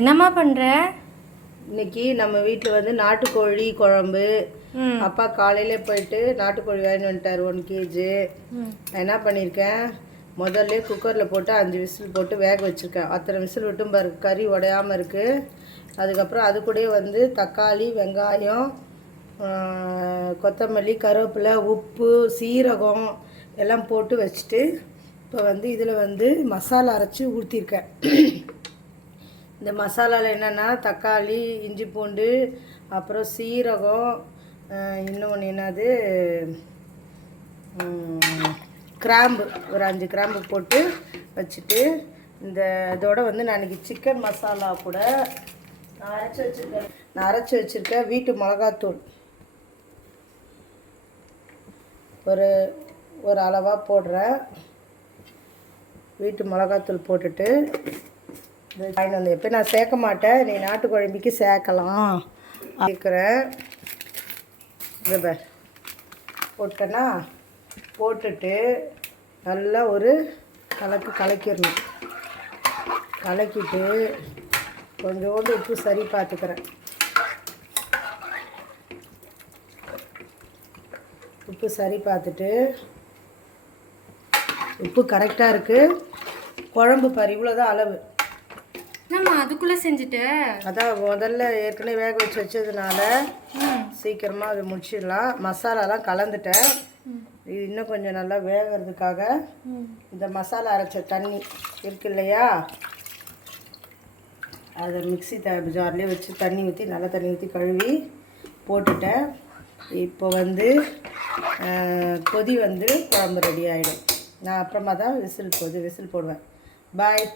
என்னம்மா பண்ணுற? இன்னைக்கு நம்ம வீட்டில் வந்து நாட்டுக்கோழி குழம்பு. அப்பா காலையில் போயிட்டு நாட்டுக்கோழி வாங்கிட்டு வந்துட்டார் 1 kg. நான் என்ன பண்ணியிருக்கேன், முதல்ல குக்கரில் போட்டு 5 விசில் போட்டு வேக வச்சுருக்கேன். அத்தனை விசில் விட்டும் பாரு, கறி உடையாமல் இருக்குது. அதுக்கப்புறம் அது கூட வந்து தக்காளி, வெங்காயம், கொத்தமல்லி, கருவேப்பிலை, உப்பு, சீரகம் எல்லாம் போட்டு வச்சுட்டு இப்போ வந்து இதில் வந்து மசாலா அரைச்சி ஊற்றிருக்கேன். இந்த மசாலாவில் என்னென்னா தக்காளி, இஞ்சி பூண்டு, அப்புறம் சீரகம், இன்னொன்று என்னது கிராம்பு, ஒரு 5 கிராம்பு போட்டு வச்சுட்டு இதோட வந்து நான் இன்றைக்கி சிக்கன் மசாலா கூட நான் அரைச்சி வச்சுருக்கேன் வீட்டு மிளகாத்தூள் ஒரு அளவாக போடுறேன். வீட்டு மிளகாத்தூள் போட்டுட்டு வாங்கிட்டு வந்து எப்போ நான் சேர்க்க மாட்டேன், நீ நாட்டு குழம்புக்கு சேர்க்கலாம் சேர்க்குறேன். இதை போட்டேன்னா போட்டுட்டு நல்லா ஒரு கலக்கிடணும். கலக்கிட்டு கொஞ்சோண்டு உப்பு சரி பார்த்துக்கிறேன். உப்பு சரி பார்த்துட்டு உப்பு கரெக்டாக இருக்குது. குழம்பு பாரு, இவ்வளோதான் அளவு. நம்ம அதுக்குள்ளே செஞ்சுட்டு அதான் முதல்ல ஏற்கனவே வேக வச்சு வச்சதுனால சீக்கிரமாக அதை முடிச்சிடலாம். மசாலாலாம் கலந்துட்டேன். இது இன்னும் கொஞ்சம் நல்லா வேகிறதுக்காக இந்த மசாலா அரைச்ச தண்ணி இருக்கு இல்லையா, அதை மிக்ஸி ஜார்லேயே வச்சு தண்ணி ஊற்றி நல்லா தண்ணி ஊற்றி கழுவி போட்டுட்டேன். இப்போ வந்து கொதி வந்து குழம்பு ரெடி ஆகிடும். நான் அப்புறமா தான் விசில் போடுவேன். பாய்.